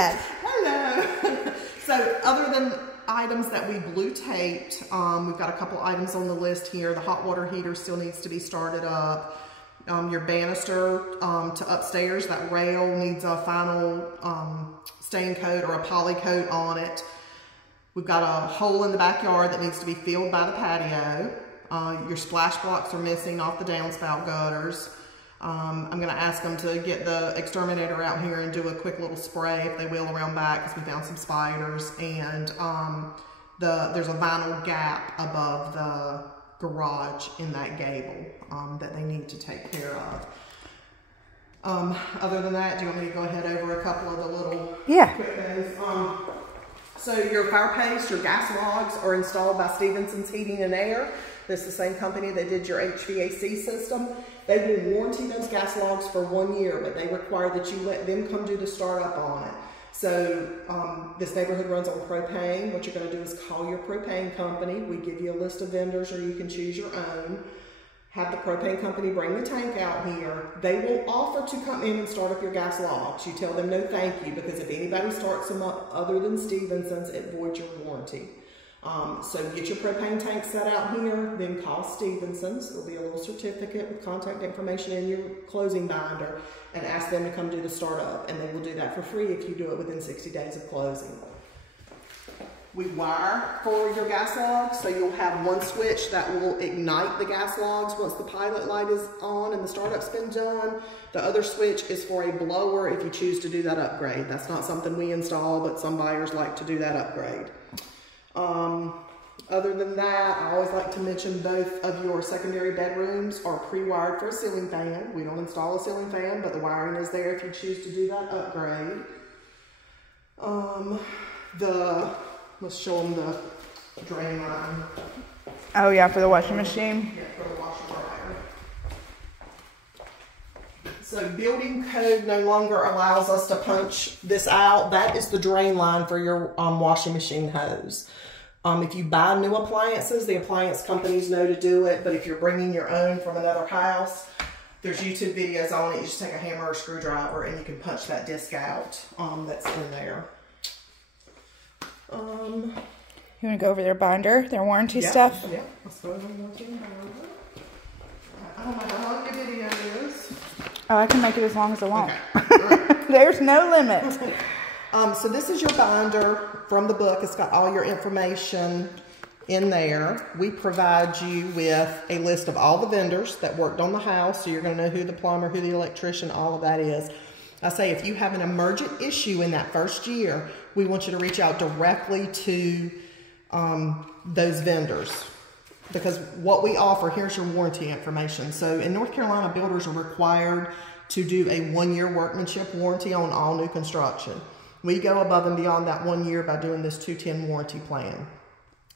Hello. So other than items that we blue taped, we've got a couple items on the list here. The hot water heater still needs to be started up. Your banister to upstairs, that rail needs a final stain coat or a poly coat on it. We've got a hole in the backyard that needs to be filled by the patio. Your splash blocks are missing off the downspout gutters. I'm going to ask them to get the exterminator out here and do a quick little spray, if they will, around back, because we found some spiders. And there's a vinyl gap above the garage in that gable that they need to take care of. Other than that, do you want me to go ahead over a couple of the little quick things? So your fire paste, your gas logs are installed by Stevenson's Heating and Air. This is the same company that did your HVAC system. They will warranty those gas logs for 1 year, but they require that you let them come do the startup on it. So this neighborhood runs on propane. What you're going to do is call your propane company. We give you a list of vendors, or you can choose your own. Have the propane company bring the tank out here. They will offer to come in and start up your gas logs. You tell them no thank you, because if anybody starts them up other than Stevenson's, it voids your warranty. So get your propane tank set out here, then call Stevenson's. There'll be a little certificate with contact information in your closing binder, and ask them to come do the startup, and they will do that for free if you do it within 60 days of closing. We wire for your gas logs, so you'll have one switch that will ignite the gas logs once the pilot light is on and the startup's been done. The other switch is for a blower if you choose to do that upgrade. That's not something we install, but some buyers like to do that upgrade. Other than that, I always like to mention both of your secondary bedrooms are pre-wired for a ceiling fan. We don't install a ceiling fan, but the wiring is there if you choose to do that upgrade. Let's show them the drain line. Oh yeah, for the washing machine? Yeah, for the washer dryer. So building code no longer allows us to punch this out. That is the drain line for your washing machine hose. If you buy new appliances, the appliance companies know to do it, but if you're bringing your own from another house, there's YouTube videos on it. You just take a hammer or a screwdriver and you can punch that disc out that's in there. You want to go over their binder, their warranty stuff? Yeah, let's go over the warranty binder. I don't know how long your video is. Oh, I can make it as long as I want. Okay. There's no limit. So this is your binder from the book. It's got all your information in there. We provide you with a list of all the vendors that worked on the house, so you're going to know who the plumber, who the electrician, all of that is. I say if you have an emergent issue in that first year, we want you to reach out directly to those vendors, because what we offer, here's your warranty information. So in North Carolina, builders are required to do a 1-year workmanship warranty on all new construction. We go above and beyond that 1 year by doing this 210 warranty plan.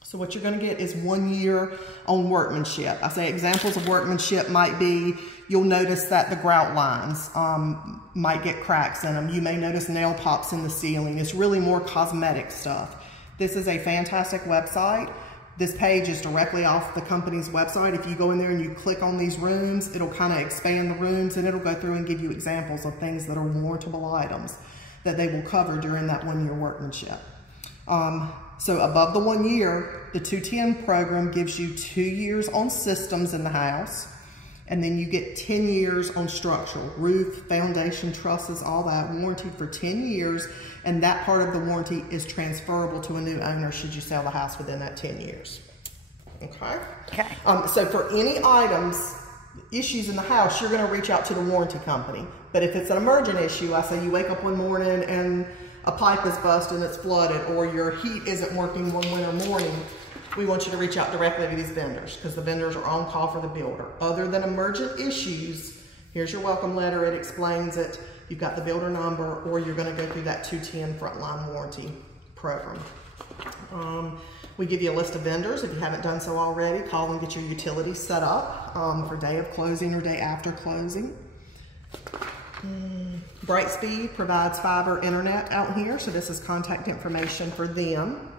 So what you're going to get is 1 year on workmanship. I say examples of workmanship might be, you'll notice that the grout lines might get cracks in them. You may notice nail pops in the ceiling. It's really more cosmetic stuff. This is a fantastic website. This page is directly off the company's website. If you go in there and you click on these rooms, it'll kind of expand the rooms, and it'll go through and give you examples of things that are warrantable items that they will cover during that 1 year workmanship. So above the 1 year, the 210 program gives you 2 years on systems in the house, and then you get 10 years on structural, roof, foundation, trusses, all that, warranted for 10 years, and that part of the warranty is transferable to a new owner should you sell the house within that 10 years. Okay? Okay. So for any items, issues in the house, you're going to reach out to the warranty company. But if it's an emergent issue, I say you wake up one morning and a pipe is busted and it's flooded, or your heat isn't working one winter morning, we want you to reach out directly to these vendors, because the vendors are on call for the builder. Other than emergent issues, here's your welcome letter. It explains it. You've got the builder number, or you're going to go through that 210 frontline warranty program. We give you a list of vendors. If you haven't done so already, call and get your utilities set up for day of closing or day after closing. Brightspeed provides fiber internet out here, so this is contact information for them.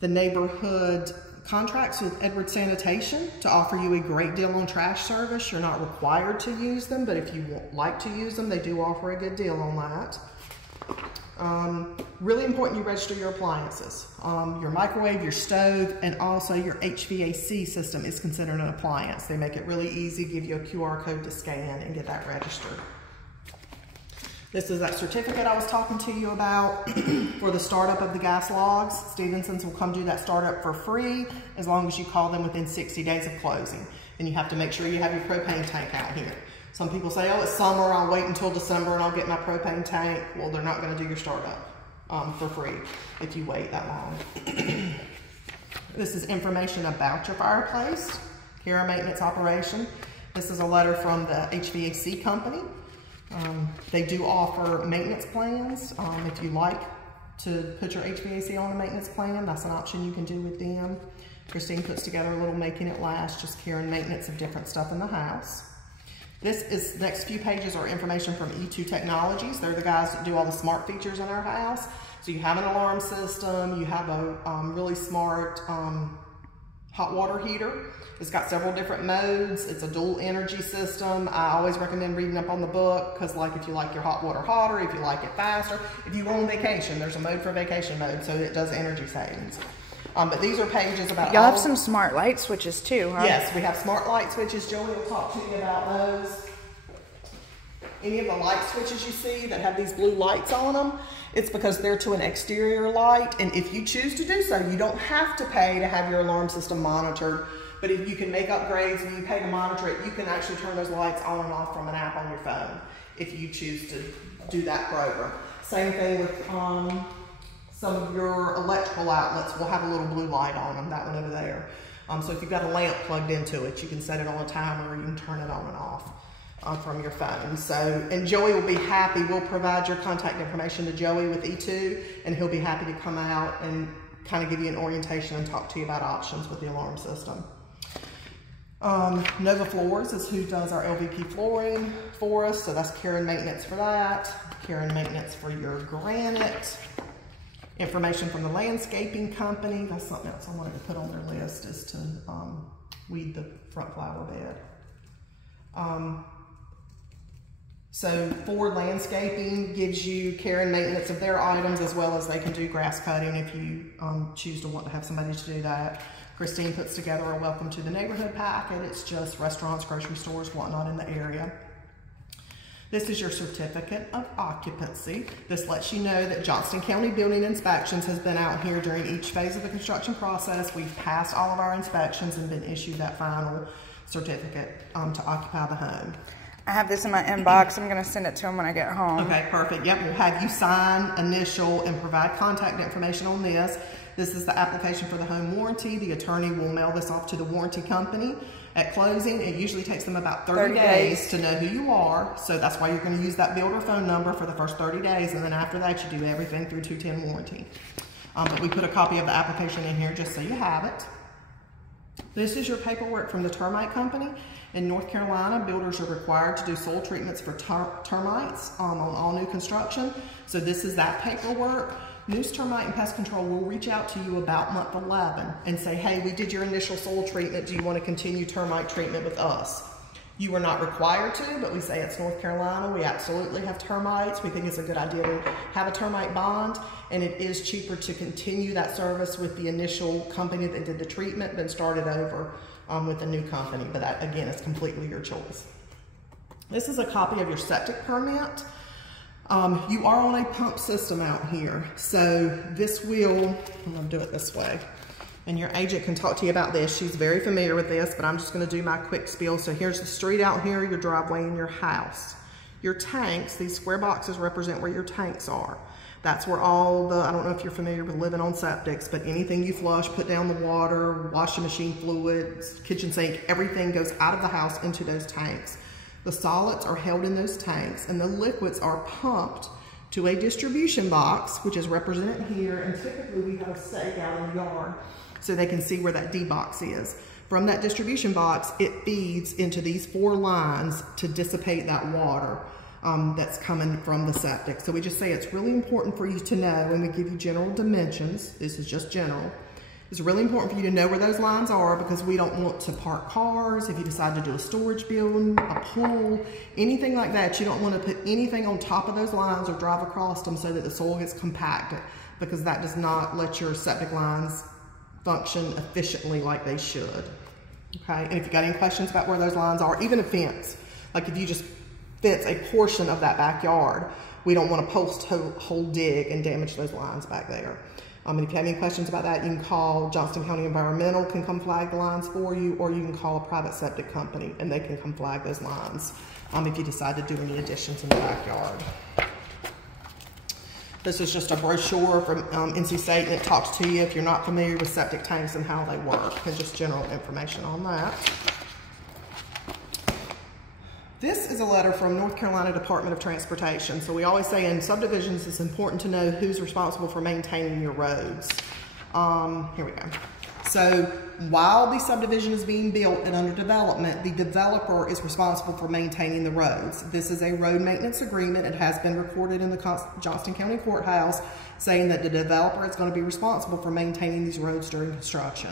The neighborhood contracts with Edward Sanitation to offer you a great deal on trash service. You're not required to use them, but if you like to use them, they do offer a good deal on that. Really important you register your appliances. Your microwave, your stove, and also your HVAC system is considered an appliance. They make it really easy, give you a QR code to scan and get that registered. This is that certificate I was talking to you about for the startup of the gas logs. Stevenson's will come do that startup for free as long as you call them within 60 days of closing. And you have to make sure you have your propane tank out here. Some people say, oh, it's summer, I'll wait until December and I'll get my propane tank. Well, they're not gonna do your startup for free if you wait that long. This is information about your fireplace, care and maintenance operation. This is a letter from the HVAC company. They do offer maintenance plans. If you like to put your HVAC on a maintenance plan, that's an option you can do with them. Christine puts together a little making it last, just care and maintenance of different stuff in the house. Next few pages are information from E2 Technologies. They're the guys that do all the smart features in our house. So you have an alarm system, you have a really smart hot water heater. It's got several different modes. It's a dual energy system. I always recommend reading up on the book because, like, if you like your hot water hotter, if you like it faster, if you go on vacation, there's a mode for vacation mode, so it does energy savings. But these are pages about y'all have some smart light switches too, huh? Yes, we have smart light switches. Joey will talk to you about those. Any of the light switches you see that have these blue lights on them, it's because they're to an exterior light, and if you choose to do so, you don't have to pay to have your alarm system monitored. But if you can make upgrades and you pay to monitor it, you can actually turn those lights on and off from an app on your phone if you choose to do that program. Same thing with some of your electrical outlets will have a little blue light on them, that one over there. So if you've got a lamp plugged into it, you can set it on a timer or you can turn it on and off from your phone. So, and Joey will be happy. We'll provide your contact information to Joey with E2, and he'll be happy to come out and kind of give you an orientation and talk to you about options with the alarm system. Nova Floors is who does our LVP flooring for us, so that's care and maintenance for that, care and maintenance for your granite. Information from the landscaping company. That's something else I wanted to put on their list, is to weed the front flower bed. So Ford Landscaping gives you care and maintenance of their items, as well as they can do grass cutting if you choose to want to have somebody to do that. Christine puts together a welcome to the neighborhood packet. It's just restaurants, grocery stores, whatnot in the area. This is your certificate of occupancy. This lets you know that Johnston County Building Inspections has been out here during each phase of the construction process. We've passed all of our inspections and been issued that final certificate to occupy the home. I have this in my inbox. I'm going to send it to him when I get home. Okay, perfect. Yep, we'll have you sign, initial, and provide contact information on this. This is the application for the home warranty. The attorney will mail this off to the warranty company. At closing, it usually takes them about 30 days to know who you are. So that's why you're going to use that builder phone number for the first 30 days. And then after that, you do everything through 210 warranty. But we put a copy of the application in here just so you have it. This is your paperwork from the termite company. In North Carolina, builders are required to do soil treatments for termites on all new construction. So this is that paperwork. Noose Termite and Pest Control will reach out to you about month 11 and say, hey, we did your initial soil treatment. Do you want to continue termite treatment with us? You are not required to, but we say it's North Carolina. We absolutely have termites. We think it's a good idea to have a termite bond, and it is cheaper to continue that service with the initial company that did the treatment than start it over with a new company. But that, again, is completely your choice. This is a copy of your septic permit. You are on a pump system out here, so this will, I'm going to do it this way, and your agent can talk to you about this. She's very familiar with this, but I'm just going to do my quick spiel. So here's the street out here, your driveway, and your house. Your tanks, these square boxes represent where your tanks are. That's where all the, I don't know if you're familiar with living on septics, but anything you flush, put down the water, washing machine fluids, kitchen sink, everything goes out of the house into those tanks. The solids are held in those tanks, and the liquids are pumped to a distribution box, which is represented here, and typically we have a stake out in the yard so they can see where that D box is. From that distribution box, it feeds into these 4 lines to dissipate that water that's coming from the septic. So we just say it's really important for you to know, and we give you general dimensions, this is just general, It's really important for you to know where those lines are because we don't want to park cars. If you decide to do a storage building, a pool, anything like that, you don't want to put anything on top of those lines or drive across them so that the soil gets compacted, because that does not let your septic lines function efficiently like they should. Okay, and if you got any questions about where those lines are, even a fence, like if you just fence a portion of that backyard, we don't want to post-hole dig and damage those lines back there. And if you have any questions about that, you can call Johnston County Environmental, can come flag the lines for you, or you can call a private septic company and they can come flag those lines if you decide to do any additions in the backyard. This is just a brochure from NC State, and it talks to you if you're not familiar with septic tanks and how they work, and just general information on that. This is a letter from North Carolina Department of Transportation. So we always say in subdivisions, it's important to know who's responsible for maintaining your roads. Here we go. So while the subdivision is being built and under development, the developer is responsible for maintaining the roads. This is a road maintenance agreement. It has been recorded in the Johnston County Courthouse saying that the developer is going to be responsible for maintaining these roads during construction.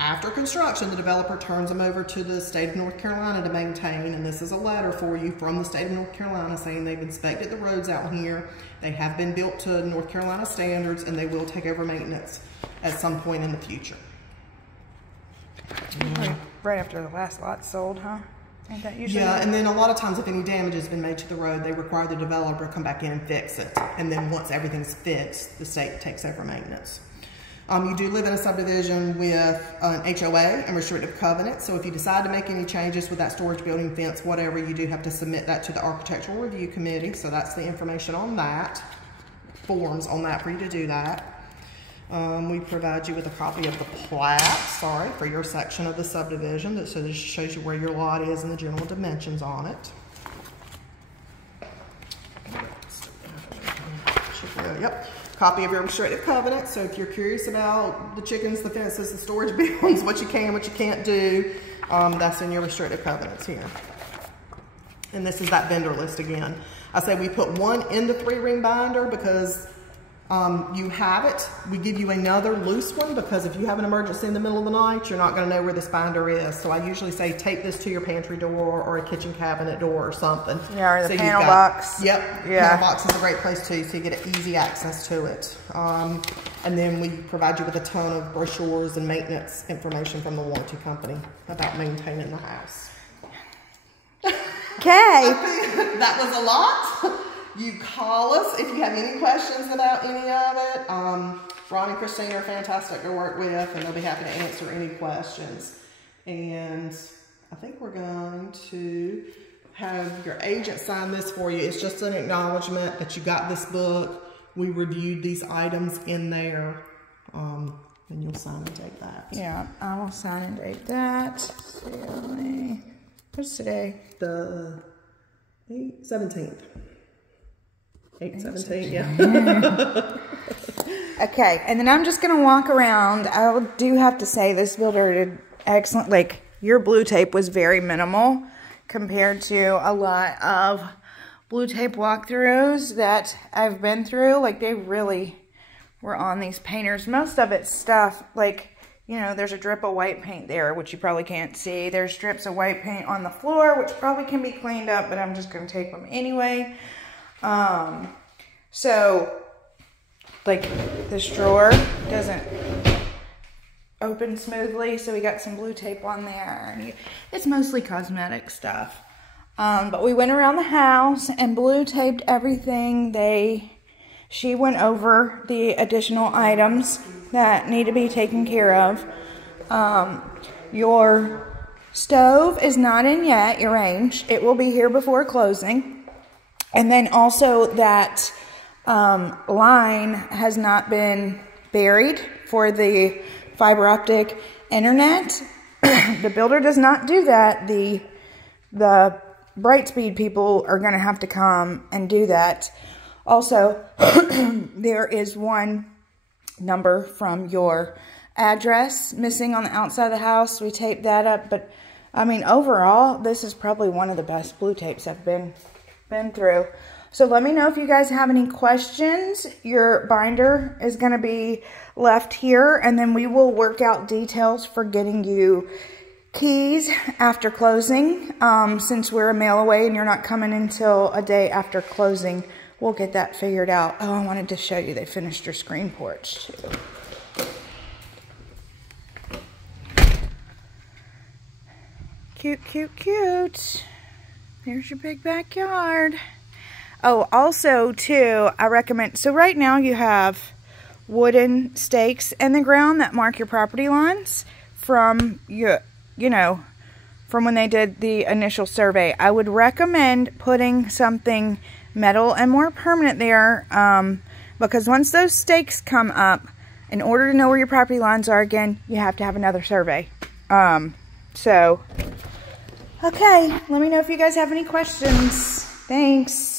After construction, the developer turns them over to the state of North Carolina to maintain, and this is a letter for you from the state of North Carolina saying they've inspected the roads out here, they have been built to North Carolina standards, and they will take over maintenance at some point in the future. Right after the last lot sold, huh? Ain't that usually? Yeah, and then a lot of times if any damage has been made to the road, they require the developer to come back in and fix it. And then once everything's fixed, the state takes over maintenance. You do live in a subdivision with an HOA and restrictive covenant, so if you decide to make any changes with that storage building, fence, whatever, you do have to submit that to the Architectural Review Committee, so that's the information on that, forms on that for you to do that. We provide you with a copy of the plat, for your section of the subdivision, so this shows you where your lot is and the general dimensions on it. Yep. Copy of your restrictive covenant, so if you're curious about the chickens, the fences, the storage buildings, what you can, what you can't do, that's in your restrictive covenants here. And this is that vendor list again. I say we put one in the 3-ring binder because you have it. We give you another loose one because if you have an emergency in the middle of the night, you're not going to know where this binder is. So I usually say tape this to your pantry door or a kitchen cabinet door or something. Yeah, or the panel box. Yep, yeah. Panel box is a great place too, so you get easy access to it. And then we provide you with a ton of brochures and maintenance information from the warranty company about maintaining the house. Okay. That was a lot. You call us if you have any questions about any of it. Ron and Christine are fantastic to work with, and they'll be happy to answer any questions. And I think we're going to have your agent sign this for you. It's just an acknowledgement that you got this book. We reviewed these items in there, and you'll sign and date that. Yeah, I will sign and date that. What's today? The 17th. 8/17, yeah. Okay, and then I'm just going to walk around. I do have to say this builder did excellent. Like, your blue tape was very minimal compared to a lot of blue tape walkthroughs that I've been through. Like, they really were on these painters. Most of it's stuff, like, you know, there's a drip of white paint there, which you probably can't see. There's strips of white paint on the floor, which probably can be cleaned up, but I'm just going to take them anyway. So, like, this drawer doesn't open smoothly, so we got some blue tape on there. And it's mostly cosmetic stuff. But we went around the house and blue taped everything. She went over the additional items that need to be taken care of. Your stove is not in yet, your range. It will be here before closing. And then also that line has not been buried for the fiber optic internet. The builder does not do that. The Brightspeed people are going to have to come and do that. Also, there is one number from your address missing on the outside of the house. We taped that up. But, I mean, overall, this is probably one of the best blue tapes I've been through. So let me know if you guys have any questions. Your binder is going to be left here, and then we will work out details for getting you keys after closing. Since we're a mail away and you're not coming until a day after closing, we'll get that figured out. Oh, I wanted to show you they finished your screen porch too. Cute, cute, cute. There's your big backyard. Oh, also too, I recommend, so right now you have wooden stakes in the ground that mark your property lines from your, from when they did the initial survey. I would recommend putting something metal and more permanent there, because once those stakes come up, in order to know where your property lines are again, you have to have another survey. Okay, let me know if you guys have any questions. Thanks.